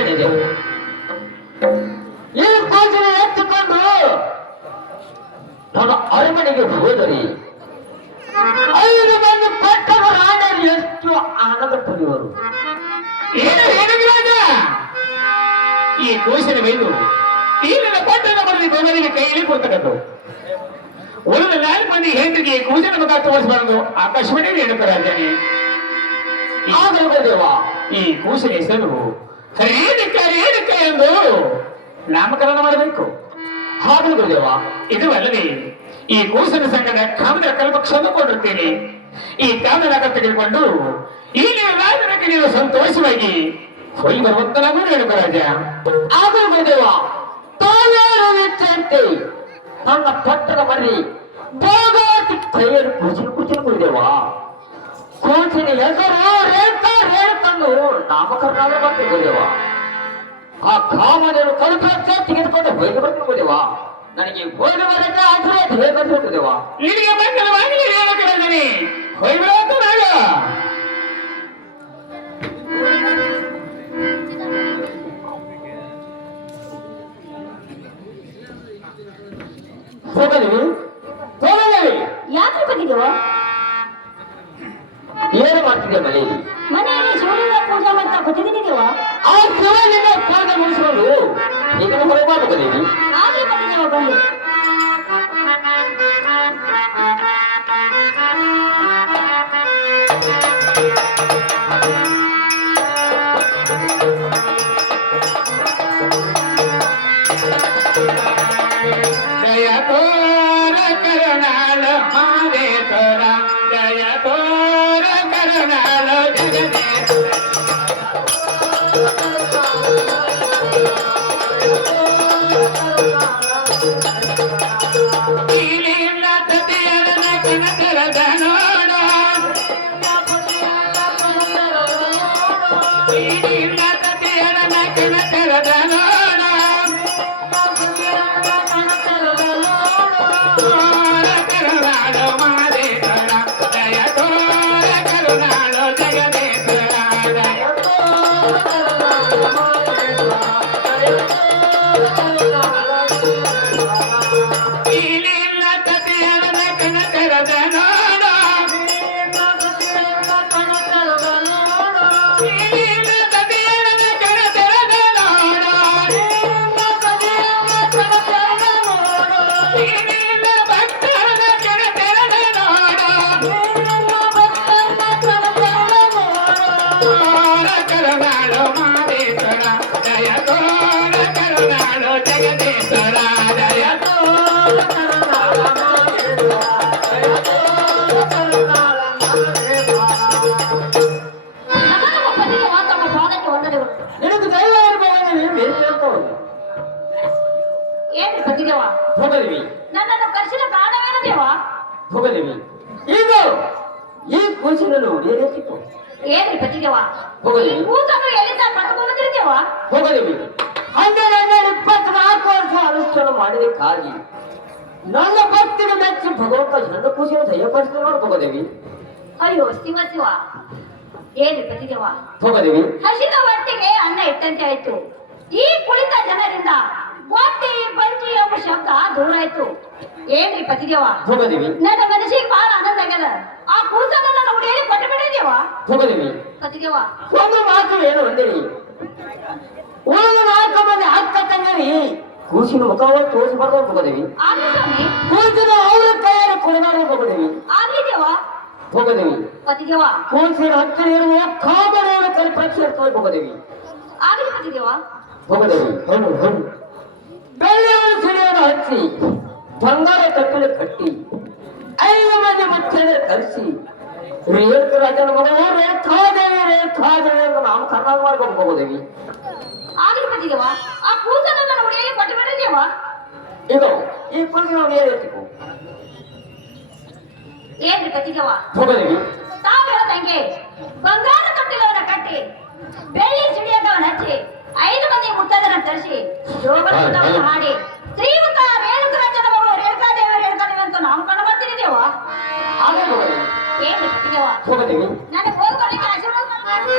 ಏನಿದೆ? ಈ ಕೂಸಿನ ಎತ್ತಿಕೊಂಡು ನನ್ನ ಅರಮನೆಗೆ ಹೋದರೆ 5 ಮಂದಿ ಪಟ್ಟಣ ರಾಣರು ಎಷ್ಟು ಆನಂದ ಪಡೆಯುವರು. ಈ ಕೂಸಿನ ಮೇಲು ಈ ನನ್ನ ಪಟ್ಟಣ ಬರಲಿ ಬೆಂಬಲಿಗೆ ಕೈಯಲ್ಲಿ ಕೊಡ್ತಕ್ಕಂಥ ಉಳಿದ 4 ಮಂದಿ ಹೆಂಡರಿಗೆ ಕೂಸಿನ ಮುಖ ತೋರಿಸಬಾರದು ಆಕಾಶವಾಣಿ ರೇಣುಕ ರಾಜನೇ. ದೇವ ಈ ಕೂಸಿನ ಹೆಸರು ರೇಣುಕ ಎಂದು ನಾಮಕರಣ ಮಾಡಬೇಕು. ಹಾಗಲು ಗುರುದೇವ. ಇದು ಅಲ್ಲದೆ ಈ ಕೂಸಿನ ಸಂಘದ ಕಾಮದ ಕಲ್ಪಕ್ಷನ್ನು ಕೊಂಡಿರ್ತೀನಿ. ಈ ಕಾಮದ ತೆಗೆದುಕೊಂಡು ಈ ರಾಜನಿಗೆ ನೀವು ಸಂತೋಷವಾಗಿ ಹೋಗಿ ಬರುವಂತನಾಗೂ ರೇಣುಕ ರಾಜ. ಆಗಲು ಗುರುದೇವ ತಾವ್ಯಾರು ವಿಚ್ಛಂತೆ ನನ್ನ ಪಟ್ಟದ ಮರ್ರಿ ಭೋಗಾತಿ ಕೈಯಲ್ಲಿ ಕುಚಿನ ಗುರುದೇವ. ಕೂಚಿನ ಹೆಸರು ರೇಣುಕಂದು ನಾಮಕರಣ ಬಂತು ಗುರುದೇವ. ಆ ಕಾಮನೆಯನ್ನು ಕಲ್ಪಕ್ಷ ತೆಗೆದುಕೊಂಡು ಹೋಗಿ ಬರ್ತೀನಿ ಗುರುದೇವ. ನನಗೆ ಹೋಗಿ ಬರಕ್ಕೆ ಆಶ್ರಯ ಹೇಗೆ ಗುರುದೇವ. ನಿನಗೆ ಮಂಗಲವಾಗಲಿ ರೇಣುಕ ರಾಜನೇ. ಹೋಗಿ ಬರುವಂತ ರಾಜ. ಹೋಗಲಿವಿ ಯಾಕೆ ಬಂದಿದ್ದೇವ? ಏನು ಮಾಡ್ತಿದ್ದೆ ಮನೆಯಲ್ಲಿ? ಮನೆಯಲ್ಲಿ ಶಿವಲಿಂಗ ಪೂಜೆ ಮಾಡ್ತಾ ಕೂತಿದ್ದೀವ. ಆ ಶಿವಲಿಂಗ ಪೂಜೆ ಮುಗಿಸಿಕೊಂಡು ಈಗ ಹೊರಗೆ ಮಾಡಬೇಕಲ್ಲಿ ಹಾಗೆ ಬಂದಿದ್ದೇವ. ಬಂದು ದಯ ತೋರ ಕರುಣಾಳ ಮಾದೇಶ್ವರ, ದಯ ತೋರ ಕರುಣಾಳ ಜಗದೇಶ್ವರ. ಇಲ್ಲಿಂದ ತದೆಯರನ ಕನಕರದ ನೋಡ, ಇಲ್ಲಿಂದ ತದೆಯರನ ಕನಕರದ ನೋಡ. ನನ್ನನ್ನು ಕರ್ಸಿದ ಕಾರಣವೇನು ದೇವ? ಹೋಗಲಿವಿ ಈಗ ಈ ಕೂಸಿನನ್ನು ಏನೆತ್ತಿತ್ತು? ಏನ್ರಿ ಪತಿದೇವ? ಹೋಗಲಿ ಕೂಸನ್ನು ಎಲ್ಲಿಂದ ಪಡೆದುಕೊಂಡಿದ್ದೇವ? ಹೋಗಲಿವಿ 1224 ವರ್ಷ ಅನುಷ್ಠಾನ ಮಾಡಿದಕ್ಕಾಗಿ ನನ್ನ ಭಕ್ತಿಗೆ ಮೆಚ್ಚಿ ಭಗವಂತ ಹೆಣ್ಣು ಕೂಸಿನ ದಯಪಡಿಸಿದ ನೋಡಿ ಹೋಗದೇವಿ. ಅಯ್ಯೋ ಶಿವ ಶಿವ. ಏನ್ರಿ ಪತಿದೇವ? ಹೋಗದೇವಿ ಹಸಿದ ಹೊಟ್ಟೆಗೆ ಅನ್ನ ಇಟ್ಟಂತೆ ಆಯ್ತು. ಈ ಕುಳಿತ ಜನರಿಂದ ಹೊಟ್ಟೆ ಬಂಟಿ ಎಂಬ ಶಬ್ದ ದೂರ ಆಯ್ತು. ಏನ್ರಿ ಪತಿದೇವ? ಹೋಗದೇವಿ ನನ್ನ ಮನಸ್ಸಿಗೆ ಬಹಳ ಆನಂದ ಆಗ್ಯದ. ಆ ಕೂಸನ್ನ ನನ್ನ ಉಡಿಯಲ್ಲಿ ಕೊಟ್ಟು ಬಿಡಿದೇವ. ಹೋಗದೇವಿ ಪತಿದೇವ ಒಂದು ಮಾತು ಏನು ಅಂದಿರಿ, ಉಳಿದ 4 ಮಂದಿ ಅಕ್ಕ ತಂಗರಿ ಕೂಸಿನ ಮುಖವನ್ನು ತೋರಿಸಬಾರ್ದು ಹೋಗದೇವಿ. ಆಗ್ಲಿ ಸ್ವಾಮಿ. ಕೂಸಿನ ಅವಳ ಕೈಯಲ್ಲಿ ಕೊಡಬಾರ್ದು ಹೋಗದೇವಿ. ಆಗ್ಲಿ ದೇವ. ಹೋಗದೇವಿ ಪತಿದೇವ ಕೂಸಿನ ಹತ್ತಿರ ಇರುವ ಕಾಮನೆಯನ್ನು ಕಲ್ಪಕ್ಷ ಹೋಗದೇವಿ. ಆಗ್ಲಿ ಪತಿದೇವ. ಹೋಗದೇವಿ ಬೆಳ್ಳಿಯನ್ನು ಸಿಡಿಯನ್ನು ಹಚ್ಚಿ ಬಂಗಾರ ಕಟ್ಟಲೆ ಕಟ್ಟಿ 5 ಮಂದಿ ಮುಖ್ಯರ ಕರೆಸಿ ರೇಣುಕ ರಾಜನ ಮಗಳು ರೇಖಾದೇವಿ ಎಂದು ನಾಮಕರಣ ಮಾಡ್ಕೊಂಡು ಹೋಗೋದೇವಿ. ಆಗ್ಲಿ ಪತಿದೇವ. ಆ ಕೂಸನ್ನು ನನ್ನ ಉಡಿಯಲ್ಲಿ ಕೊಟ್ಟು ಬಿಡಿದೇವ. ಇದು ಈ ಕೂಸಿನ ಏನಿತ್ತು? ಏನ್ರಿ ಪತಿದೇವ? ಹೋಗೋದೇವಿ ತಾವು ಹೇಳದಂಗೆ ಬಂಗಾರ ತೊಟ್ಟಿಲವನ್ನ ಕಟ್ಟಿ ಬೆಳ್ಳಿ ಸಿಡಿಯದವನ್ನ ಹಚ್ಚಿ 5 ಮಂದಿ ಮುತ್ತದನ್ನ ತರಿಸಿ ಯೋಗವನ್ನು ಹಾಡಿ ಶ್ರೀಮಂತ ರೇಣುಕ ರಾಜನ ಮಗಳು ರೇಣುಕಾದೇವಿ ಅಂತ ನಾಮಕರಣ ಮಾಡ್ತೀನಿ ದೇವ. ಏನ್ರಿ ಪತಿದೇವ? ಹೋಗೋದೇವಿ ನನಗೆ ಹೋಗಿ ಬರ್ಲಿಕ್ಕೆ ಆಶೀರ್ವಾದ ಮಾಡಿ.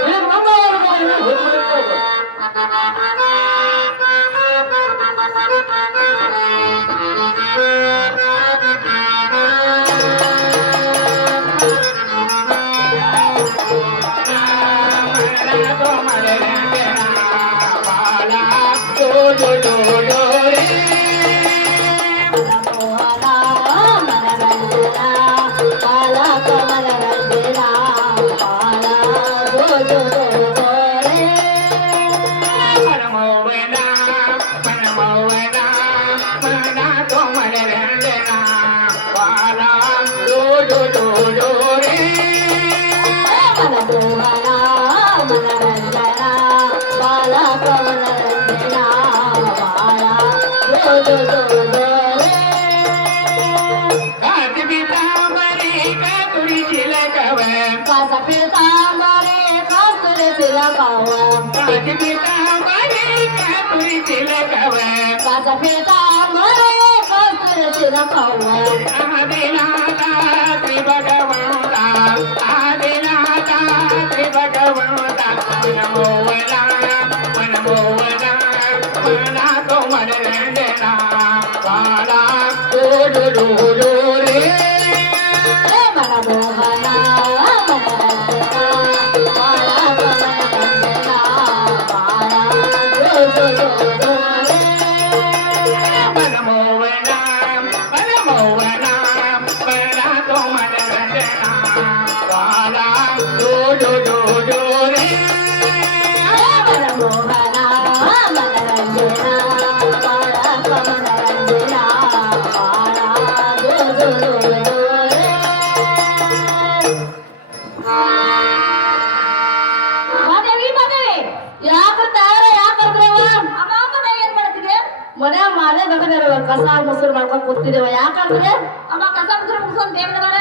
ಮನೆ ಮಾಲೆ ಗಗನ ಕಸ ಮೊಸರು ಮಾಡ್ಕೊಂಡ್ ಕೂತಿದ್ದೇವ ಯಾಕಂದ್ರೆ ಅಮ್ಮ ಕಸ ಮೊಸರು ಮುಗಿಸ್ಕೊಂಡ್ ಬೇಗ ಬರ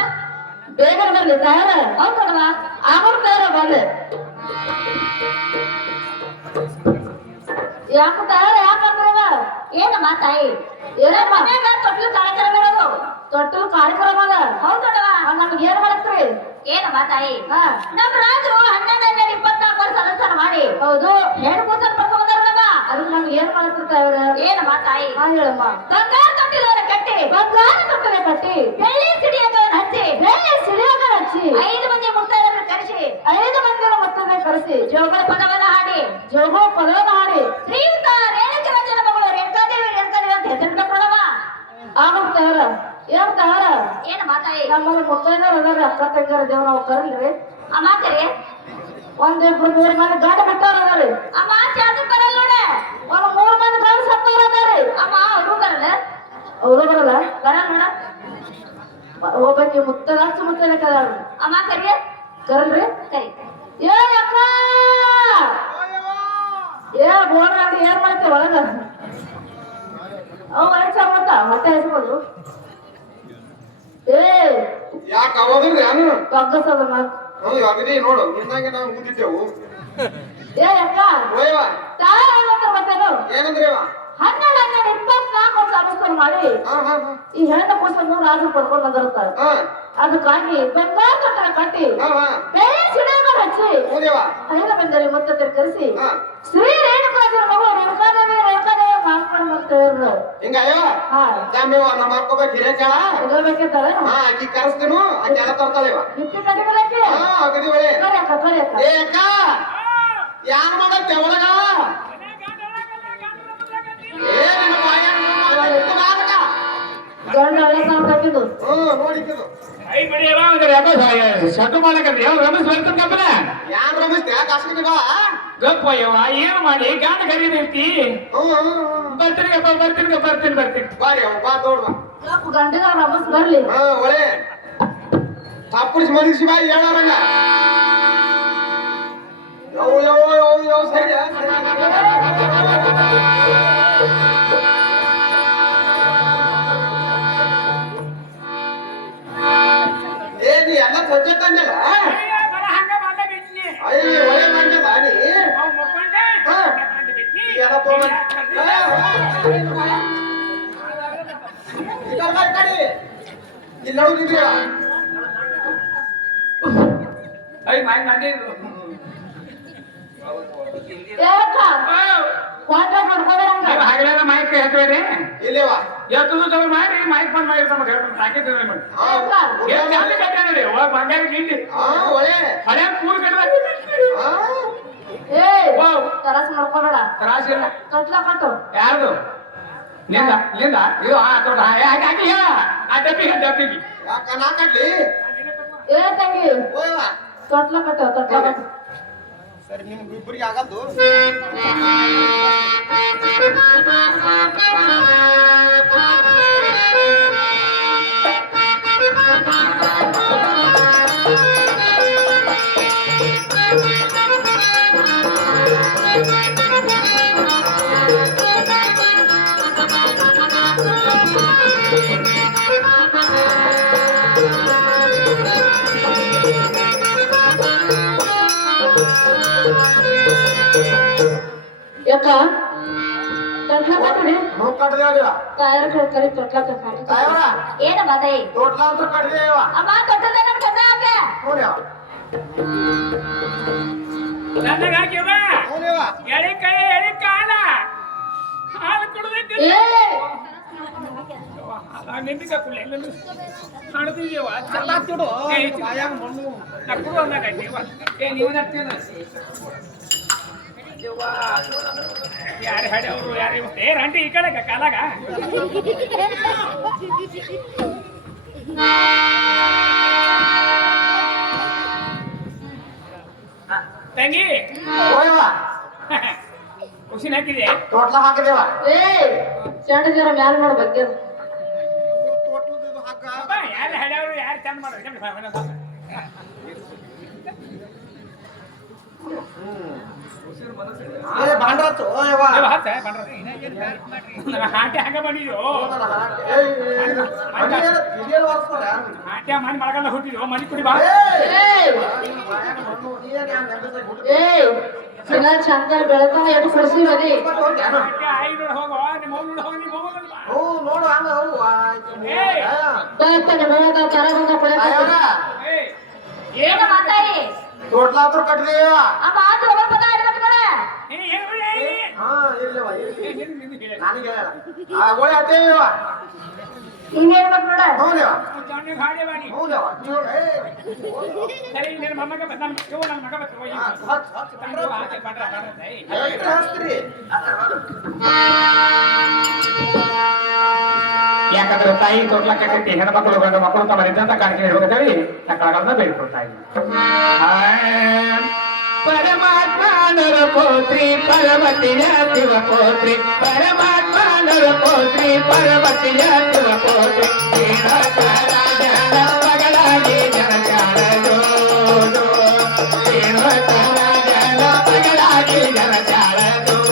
ಬೇಗ ಬರ್ಲಿ ತಯಾರ ಹೌದ್ ಕಣವ ಆಗೋರ್ ತಯಾರ ಬರ್ಲಿ ಯಾಕ ತಯಾರ ಯಾಕಂದ್ರವ ಏನಮ್ಮ ತಾಯಿ ಏನಮ್ಮ ತೊಟ್ಲು ಕಾರ್ಯಕ್ರಮ ಇರೋದು ತೊಟ್ಲು ಕಾರ್ಯಕ್ರಮ ಅದ ಹೌದ್ ಕಣವ ನಮ್ಗೆ ಏನ್ ಮಾಡತ್ರಿ ಏನಮ್ಮ ತಾಯಿ ನಮ್ ರಾಜರು 12 24 ವರ್ಷ ಅಲಂಕಾರ ಮಾಡಿ ಹೌದು ಹೆಣ್ಣು ಕೂಸನ್ ಬರ್ಕೊಂಡ್ಬಂದಾರಲ್ಲಮ್ಮ ಅದಕ್ಕೆ ನಮ್ಗೆ ಏನ್ ಮಾಡ್ತಿರ್ತಾವ್ರ ಏನಮ್ಮ ತಾಯಿ ಹೇಳಮ್ಮ ಬಂಗಾರ ತೊಟ್ಟಿಲವನ್ನ ಕಟ್ಟಿ ಬಂಗಾರ ತೊಟ್ಟಿಲ ಕಟ್ಟಿ ಬೆಳ್ಳಿ ಸಿಡಿಯಾಗವನ್ನ ಹಚ್ಚಿ ಬೆಳ್ಳಿ ಸಿಡಿಯಾಗ ಹಚ್ಚಿ 5 ಮಂದಿ ಮುತ್ತೈದೆಯರನ್ನ ಕರೆಸಿ 5 ಮಂದಿ ಮುತ್ತೈದೆಯರನ್ನ ಕರೆಸಿ ಜೋಗಳ ಪದವನ್ನ ಹಾಡಿ ಜೋಗಳ ಪದವನ್ನ ಹಾಡಿ ಶ್ರೀಯುತ ರೇಣುಕರಾಜನ ಮಗಳು ರೇಣುಕಾದೇವಿ ರೇಣುಕಾದೇವಿ ಅಂತ ಹೆಸರಿಟ್ಟ ಕೊಡವ ಆಗುತ್ತವ್ರ ಹೇಳ್ತಾರ ಏನಮ್ಮ ತಾಯಿ ನಮ್ಮಲ್ಲಿ ಮುತ್ತೈದೆಯರು ಅದಾರ ಅಕ್ಕ ತಂಗಿಯರ ದೇವ್ರ ನಾವು ಕರಲ್ರಿ ಅಮ್ಮ ಕರಿ ಒಂದಿಬ್ರು 3 ಮಂದಿ ಗಂಡ ಬಿಟ್ಟವ್ರ ಅದಾರಿ ಅಮ್ಮ ಚಾತಿ ಬರಲ್ಲ ನೋಡೆ ಒಂದು 3 ಮಂದಿ ಗಂಡ ಸತ್ತವ್ರ ಅದಾರಿ ಅಮ್ಮ ಅವರು ಬರಲ್ಲ ನೋಡ ಹೋಗ್ಬೇಕು ಮುತ್ತದಾಚು ಮುತ್ತೈದೆ ಕದಾರ ಅಮ್ಮ ಕರಿ ಕರಲ್ರಿ ಕರಿ ಏ ಅಕ್ಕ ಏ ಬೋರ್ಡ್ ಏನ್ ಮಾಡ್ತೇವೆ ಒಳಗ ಅವ್ ಚಮಟ ಹೊಟ್ಟೆ ಹಸ್ಬೋದು ಏ ಯಾಕೆ ಅವಾಗಂದ್ರೆ ನಾನು ಒಗ್ಗಸದ ಅಗದಿ ನೋಡು ನಿನ್ನಾಗೆ ನಾವು ಕೂತಿದ್ದೆವು ಏ ಅಕ್ಕ ಓಯವ ತಾಯಿ ಮತ್ತೇನು ಏನಂದ್ರೆ 12 24 ವರ್ಷ ಅನುಷ್ಠಾನ ಮಾಡಿ ಈ ಹೆಣ್ಣು ಕೂಸನ್ನು ರಾಜರು ಪಡ್ಕೊಂಡು ಬಂದಿರ್ತಾರೆ ಅದಕ್ಕಾಗಿ ಬಂಗಾರ ತೊಟ್ಟಲ ಕಟ್ಟಿ ಬೇರೆ ಸಿಡಿಯಾಗ ಹಚ್ಚಿ 5 ಮಂದಿ ಮುತ್ತೈದೆಯರನ್ನ ಕರೆಸಿ ಶ್ರೀ ರೇಣುಕಾದೇವಿ ಮಗಳು ರೇಣುಕಾದೇವಿ ರೇಣುಕಾದೇವಿ ಮಾಡ್ಕೊಂಡು ಬರ್ತಾರೆ ಹಿಂಗ ನಮ್ಮ ಮಾಡ್ಕೋಬೇಕು ಹಿರೇಕಾಳ ಇರಬೇಕಿದ್ದಾಳೆ ಆಕಿ ಕರೆಸ್ತೇನು ಆಕಿ ಎಲ್ಲ ತರ್ತಾಳೆವ ಹಿಟ್ಟಿ ಕಡಿಮೆ ಅಗದಿ ಒಳ್ಳೆ ಕರಿಯಕ್ಕ ಕರಿಯಕ್ಕ ಏ ಅಕ್ಕ ಯಾರು ಮಾಡತ್ತೆ ಒಳಗ ಏ ನಿನ್ನ ಬಾಯ ಗಂಡ ಹಳೆದು ನೋಡಿದ್ದು ಐ ಬಿಡಿಯಲ್ಲ ಅಂದ್ರೆ ಯಾಕೋ ಶಟು ಮಾಡಕಂದ್ರೆ ಯಾವ ರಮೇಶ್ ಬರ್ತಾನ ಕಪ್ಪನ ಯಾರು ರಮೇಶ್ ಕಾಸ್ಕಿಗೆ ಬಾ ಗಪ್ಪ ಯವ್ವ ಏನು ಮಾಡಿ ಗಾಂಡ ಕರೀದೈತಿ ಬರ್ತೀನಿ ಬಾರಿ ಅವ ಬಾ ತೋಡ್ ಬಾ ಗಂಡಿನ ರಮಸ್ ಬರ್ಲಿ ಒಳ್ಳೆ ತಪ್ಪುಡಿಸಿ ಮನಗಿಸಿ ಬಾ ಹೇಳಾರಂಗ ಯೋ ಸರಿ ಏ ನೀ ಎಲ್ಲ ಸಜ್ಜೆ ತಂದಲ್ಲ ಅಯ್ಯ ಒಳ್ಳೆ ಬಂದಲ್ಲ ನೀ ಎಲ್ಲ ಕಡಿ ಇಲ್ಲಿ ನೋಡಿದ್ರಿ ಹಾಗಲ್ಲ ಮಾಹಿತಿ ಹೇಳ್ತೀರಿ ಇಲ್ಲೇವಾ ಎತ್ತದು ಜೋರ್ ಮಾಡಿ ಮೈಕ್ ಬಂದ್ ಮಾಡಿ ನಮಗೆ ಹಾಕಿದ್ರೆ ಮಾಡಿ ಹಾ, ಏನ್ ಜಾಲಿ ಕಟ್ಟಾನರಿ ಬಂಗಾರ ಗಿಂಡಿ ಹಾ, ಒಳ್ಳೆ. ಹಳೆ ಕೂರ್ ಕಟ್ಟ ಹಾ, ಏ ತರಾಸ್ ಮಾಡ್ಕೋಬೇಡ ತ್ರಾಸಿಲ್ಲ ತೊಟ್ಲ ಕಟ್ಟು ಯಾರ್ದು ನಿಂದ ನಿಂದ ಇದು ಆ ತೋಟ ಹಾಕಿ ಹೇಳ ಆ ಡಬ್ಬಿಗೆ ಡಬ್ಬಿಗೆ ಯಾಕ ನಾ ಕಟ್ಲಿ? ಏ ತಂಗಿ ಓಯವ್ವ. ತೊಟ್ಲ ಕಟ್ಟು ತೊಟ್ಲ ಕಟ್ಟು ಸರಿ ನಿಮ್ಗೆ ಇಬ್ಬರಿಗೆ ಆಗದ್ದು. ಯಾಕ ತೊಟ್ಲ ಕಟ್ಟಡಿ ನಾವು ಕಟ್ದೇವ್ರಿವ. ತಾಯರ ಕರಿ ತೊಟ್ಲ ಕಟ್ಟು ತಾಯವ್ರ, ಏನು ಮಾತಾಯಿ ತೋಟ್ಲ ಅಂತೂ ಕಟ್ದೇವ. ಅಮ್ಮ ತೊಟ್ಟದ ನಮ್ ಕದ ಹಾಕೆ ನೋಡ್ಯವ. ನನಗೆ ಹಾಕಿವ ನೋಡ್ಯವ. ಎಳಿ ಕೈ ಎಳಿ ಕಾಲ ಹಾಲು ಕುಡಿದೈತಿ ಏ ನಿಂತಿಕ ಕುಳ್ಳೆ ಎಲ್ಲೂ ಕಾಣ್ತಿದ್ಯವ ಎಲ್ಲ ತಿಡು. ಬಾಯಾಗ ಮಣ್ಣು. ನಕ್ಕರು ಅನ್ನಕೈತಿವ ಏ ನೀವು ನಡ್ತೀನ ಯಾರು ಹಾಡವ್ರು ಯಾರು ಏ ರಂಟಿ ಈ ಕಡೆ ಕಾಲಾಗ ತಂಗಿ ಓಯವ್ವ, ಖುಷಿನ ಹಾಕಿದೆ ತೋಟ್ಲ ಹಾಕಿದೇವ. ಏ ಚಂಡ ಜರ ಮ್ಯಾಲ ನೋಡ್ ಬಗ್ಗೆ ತೋಟ್ಲದ ಇದು ಹಾಕ. ಅಪ್ಪ ಯಾರು ಹಾಡವ್ರು ಯಾರು ಚಂದ ಮಾಡೋದು ಏ ಬಾಂಡ್ರಾತು, ಓಯವ್ವ. ಹಾಟೆ ಹಂಗ ಬಂದಿದ್ಯೋ ಹೋಗಲ್ಲ ಹಾಕಿ. ಏ, ಮನೆ ಏನು ಇದೇನು ಒರ್ಸ್ಕೊಳ? ಹಾಟೆ ಮನೆ ಮಳಗಲ್ಲ ಹುಟ್ಟಿದ್ಯೋ ಮನೆ ಕುಡಿ ಬಾ ಏ ಬಾಯಾಗ ಮಣ್ಣು. ನೀನ್ ಯಾನ್ ನೆಂದಸಾಗಿ ಹುಟ್ಟಿ- ಏ ದಿನ ಚಂದ ಬೆಳತಾನ ಎಷ್ಟು ಕೊಡ್ಸಿ ಮದಿ ಇವತ್ತು ಹೋಗ್ಯಾನ? ಹಾಟೆ ಆಯಿ ನೋಡ್ ಹೋಗೋ ನಿಮ್ಮ ಅವ್ವ ನೋಡ್ ಹೋಗೋ ನಿಮ್ಮ ಹೋಗಲ್ಲ ಹ್ಞೂ, ನೋಡು ಹಂಗ ಅವು. ಆಯ್ತು, ಏಯ್. ಬಾಯಪ್ಪ ನಿಮ್ಮ ಮಗ ತರ ಬಂದ ಕೊಳೆ ತಾಯವ್ರ, ಏನು ಮಾತಾಯಿ ತೋಟ್ಲ ಅಂತೂ ಕಟ್ದೇವ. ಅಮ್ಮ ಆತು ಒಬ್ಬ ಪದ ಆಡ್ಬೇಕು ನೋಡ ಹಾ, ಇರ್ಲಿವ, ಇರ್ಲಿ. ನನಗೆ ಹೇಳ. ಆ, ಓಯ್ ಅತ್ತೇವ. ಹಿಂಗೆ ಹೇಳ್ಬೇಕು ನೋಡ ಹೌದೇವ. ಹಾಡೆ ಬಾಡಿ ಹೌದೇವ. ನೀವು, ಏ, ಸರಿ ನನ್ನ ಮೊಮ್ಮಗ ನನ್ನ ಮಗ ಬರ್ತೀವಿ ಹಚ್, ಹಚ್, ತಂದು ಹಾಕಿ ಬಡ್ರ ಬಡ್ರ ಎಷ್ಟ್ ಹಚ್ತೀರಿ? ಯಾಕಂದ್ರೆ ತಾಯಿ ತೋಟ್ಲ ಕಟ್ಟಿ ಹೆಣ್ಮಕ್ಳು ಗಂಡು ಮಕ್ಕಳು ತಮ್ಮ ನಿಜಂತ ಕಾಣಿಕೆ ಹೋಗುತ್ತೇವೆ ತಕ್ಕಳಗಳನ್ನ ಬೇಡ್ಕೊಳ್ತಾ ಇದ್ದೀವಿ ಪರಮಾತ್ಮನರ ಪೋತ್ರಿ ಪರಮತಿಯ ಶಿವ ಪೋತ್ರಿ ಪರಮಾತ್ಮನರ ಪೋತ್ರಿ ಪರಮತಿಯ ಶಿವ ಪೋತ್ರಿ ರಾಜನ ಮಗಳಾಗಿ ಜನಚಾರದು ರಾಜನ ಮಗಳಾಗಿ ಜನಚಾರದು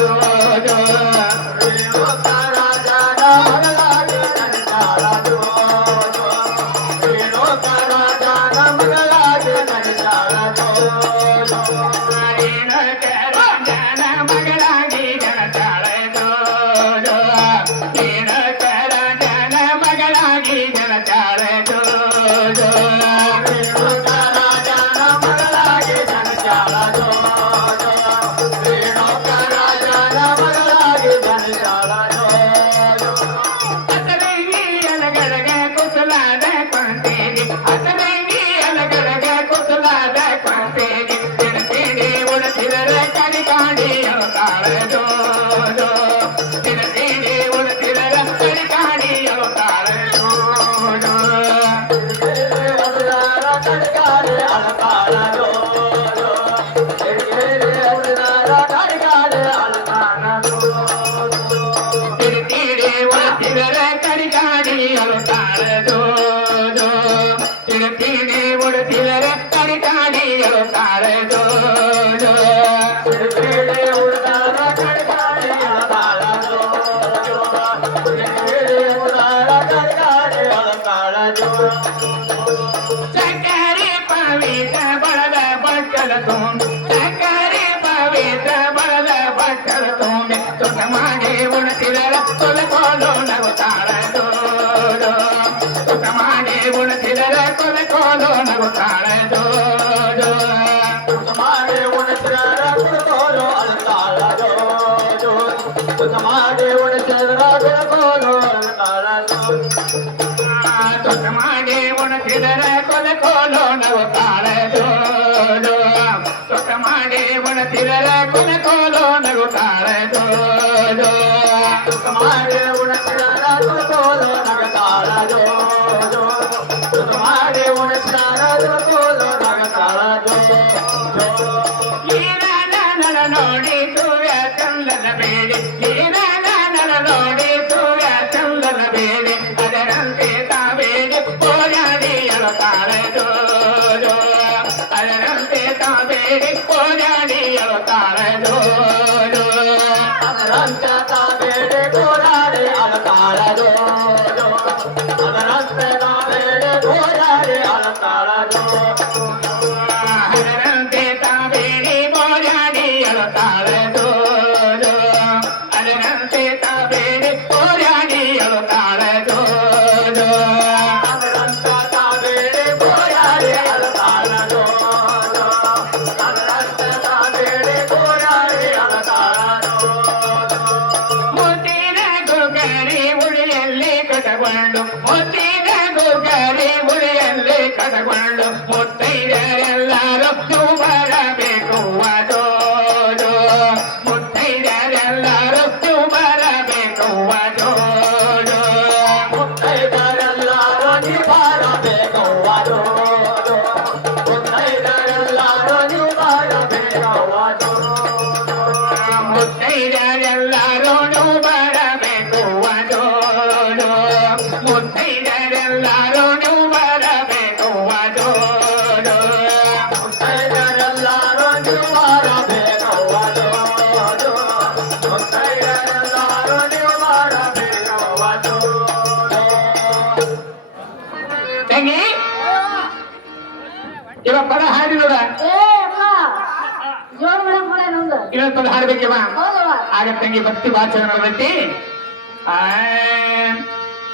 ಸಕರೆ ಪವಿತ್ರ ಬರದ ಬಟ್ಟಲ ತುಂಬಿ ಸಕರೆ ಪವಿತ್ರ ಬರದ ಬಟ್ಟಲ ತುಂಬಿ ತೊಟ ಮಾಡಿ ಉಣತಿದರ ಕೊಲಕೋಲು ನಗುತ್ತಾಳದು ತೊಟ ಮಾಡಿ ಉಣತಿದರ ಕೊಲಕೋಲು ನಗುತ್ತಾಳದು ಮಾಡಿ ಉಣಿಸಿದರ ಕುಡುಕೋಲು ಅಳ್ತಾಳದು. ಮಾಡಿ ಉಣಿಸಿದರ ಕುಡುಕೋಲು ಅಳ್ತಾಳದು. ಮಾಡಿ ಉಣತಿರರ ಕೊನೆ ಕೋಲು ನಗುತ್ತಾಳೆ ಜೋ ಜೋ. ಸುಖ ಮಾಡಿ ಉಣಸಿದಾರ ತುಳಕೋಲು ನಗತಾಳ ಜೋ ಜೋ. ಸುಖ ಮಾಡಿ ಉಣಸಿದಾರ ತುಳಕೋಲು ನಗತಾಳ ಜೋ ಜೋ. ಲೀಲಾನನ ನೋಡಿ ಸೂರ್ಯ ಚಂದನ ಬೇಡಿ ಲೀಲಾನನ ನೋಡಿ ಸೂರ್ಯ ಚಂದನ ಬೇಡಿ ಅದರಂತೆ ತಾಬೇಡಿ ಪೋಜಾಡಿ ಅಳುತ್ತಾಳೆ ಜೋ ಜೋ. ಅದರಂತೆ ತಾಬೇಡಿ ಪೋಜಾಡಿ ಅಳುತ್ತಾಳೆ ಜೋ ಜೋ. ಅದರಂತ ತಾಬೇಡೆ ಗೋರಾಡೆ ಅಳತಾಳ ಜೋ ಜೋ. ಅದರಂತೆ ತಾಬೇಡೆ ಗೋರಾಡೆ ಅಳತಾಳ ಜೋ. ಅದರಂತೆ ತಾಬೇಡಿ ಪೋಜಾಡಿ ಅಳುತ್ತಾಳೆ ಜೋ ಜೋ. ಅದರಂತೆ ತಾಬೇಡಿ ಪೋಜಾಡಿ ಅಳುತ್ತಾಳೆ ಜೋ ಜೋ. ಅದರಂತ ತಾಬೇಡೆ ಗೋರಾಡೆ ಅಳತಾಳ ಜೋ ಜೋ. ಅದರಂತ ತಾಬೇಡೆ ಗೋರಾಡೆ ಅಳತಾಳ ಜೋ ಜೋ. ಮುತ್ತಿನ ಗುಗರಿ ಉಳಿಯಲ್ಲಿ ಕಟಗೊಂಡು ಮುತ್ತಿನ ಗುಗರಿ ಉಳಿಯಲ್ಲಿ ಕಟಗೊಂಡು ಮುತ್ತೈದರೆಲ್ಲರೂ ನೀವು ಬರಬೇಕು ಜೋ ಜೋ. ಮುತ್ತೈದರೆಲ್ಲರೂ ನೀವು ಬರಬೇಕು ಜೋ ಜೋ. ಮುತ್ತೈದರೆಲ್ಲರೂ ನೀವು ಬರಬೇಕವ್ವ ಜೋ ಜೋ. ಮುತ್ತೈದರೆಲ್ಲರೂ ನೀವು ಬರಬೇಕವ್ವ ಜೋ ಜೋ. ಮುತ್ತೈದರೆಲ್ಲರೂ ನೀವು ಬರಬೇಕು ಜೋ ಜೋ. ಮುತ್ತೈದರೆಲ್ಲರೂ ನೀವು ಬರಬೇಕು ಜೋ ಜೋ. ಮುತ್ತೈದರೆಲ್ಲರೂ ನೀವು ಬರಬೇಕವ್ವ ಜೋ ಜೋ. ಮುತ್ತೈದರೆಲ್ಲರೂ ನೀವು ಬರಬೇಕವ್ವ ಜೋ ಜೋ. ತಂಗಿ ಇವಾಗ ಪದ ಹಾಡಿ ನೋಡ ಏ ಅಮ್ಮ ಜೋರ್ ಮೇಡಮ್ ಕೂಡ ನಮ್ದು ಇನ್ನೊಂದು ಪದ ಹಾಡ್ಬೇಕಿವ ಹೌದವ್ವ. ಆಗ ತಂಗಿ ಭಕ್ತಿ ವಾಚನ ಮಾಡತೈತಿ.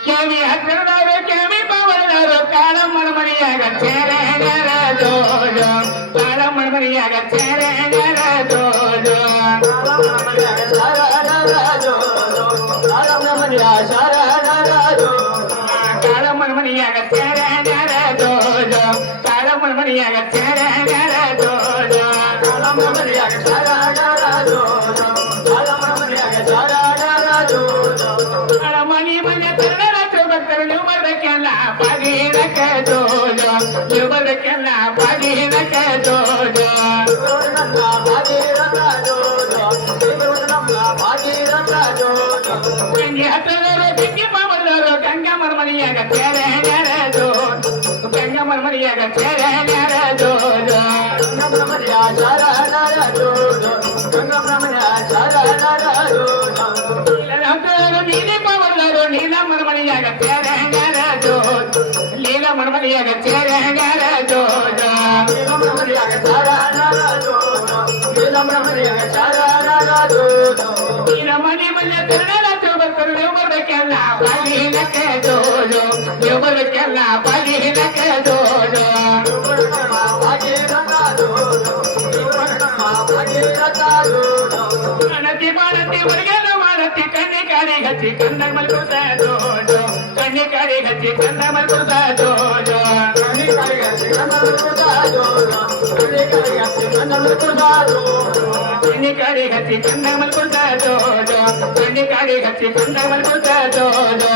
ಕೆವಿ ಹತ್ತಿರದವರು ಕೆವಿ ಪವನದವರು ಕಾಳಮ್ಮನ ಮನೆಯಾಗ ಚೇರೆಗರ ಜೋಜೋ. ಕಾಳಮ್ಮನ ಮನೆಯಾಗ ಚೇರೆಗರ ಜೋಜೋ. ಕಾಳಮ್ಮನ ಮನೆಯಾಗ ಚೇರೆಗರ ಜೋಜೋ. ಕಾಳಮ್ಮನ ಮನೆಯಾಗ ಚೇರೆಗರ ಜೋಜೋ. ಮನಿ ಮನೆ ತರಣ ಭಕ್ತರು ನೀವು ಬರ್ಬೇಕಲ್ಲ ಬಾಗಿಲಕ ಜೋಜೋ. ನೀವು ಬರ್ಬೇಕಲ್ಲ ಬಾಗಿಲಕ ಜೋಜೋ. ತಂಗಿ ಹತ್ತಿರದವರು ಬೆಂಕಿ ಮಾಮದವರು ಗಂಗಮ್ಮನ ಮನೆಯಾಗ ಚೇರೆಗರ ಜೋಜೋ. ಗಂಗಮ್ಮನ ಮನೆಯಾಗ ಚೇರೆಗರ ಜೋಜೋ. ನೀಲಮ್ಮ ಮರದವರು ನೀಲಮ್ಮನ ಮನೆಯಾಗ ಚೇರೆಗರ ಜೋಜೋ. ನೀಲಮ್ಮನ ಮನೆಯಾಗ ಚೇರೆಗರ ಜೋಜೋ. ನೀಲ ಮನೆ ಮನೆ ಕನ್ನಡ ಬರ್ತಾರೆ ನೀವು ಬರ್ಬೇಕಲ್ಲ ಬಾಗಿಲಕ ಜೋಜೋ. ನೀವು ಬರ್ಬೇಕಲ್ಲ ಬಾಗಿಲಕ ಜೋಜೋ. ನತಿ ಮಾಡತಿ ಹೊರಗೆಲ್ಲ ಮಾಡತಿ ಕಣ್ಣಿ ಕಾಡಿ ಹಚ್ಚಿ ಕಣ್ಣ ಮಲ್ಕೊಳ್ತಾ ಜೋಜೋ. ಕಣ್ಣಿ ಕಾಡಿ ಹಚ್ಚಿ ಕಣ್ಣ ಮಲ್ಕೊಳ್ತಾ ಜೋಜೋ. ಕಣ್ಣಿ ಕಾಡಿ ಹಚ್ಚಿ ಕಣ್ಣ ಮಲ್ಕೊಳ್ತಾ ಜೋಜೋ. ಕಣ್ಣಿ ಕಾಡಿ ಹಚ್ಚಿ ಕಣ್ಣ ಮಲ್ಕೊಳ್ತಾ ಜೋಜೋ. ಕಣ್ಣಿ ಕಾಡಿ ಹಚ್ಚಿ ಕಣ್ಣ ಮಲ್ಕೊಳ್ತಾ ಜೋಜೋ.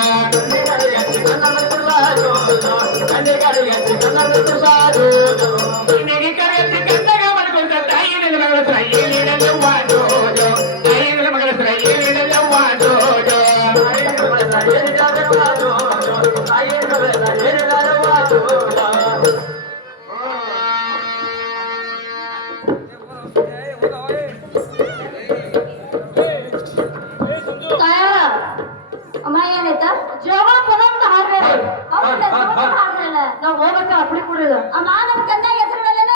ಕಣ್ಣಿಗೆ ಕರೆಯತ್ತಿ ಕಣ್ಣಗ ಮಲ್ಕೊಳ್ತಾ ತಾಯಿ ನನ್ನ ಮಗಳ ಹತ್ರ ಏನಿಡಲವ್ವ ಜೋಜೋ. ತಾಯಿ ನನ್ನ ಮಗಳ ಹತ್ರ ಏನಿಡಲವ್ವ ಜೋಜೋ.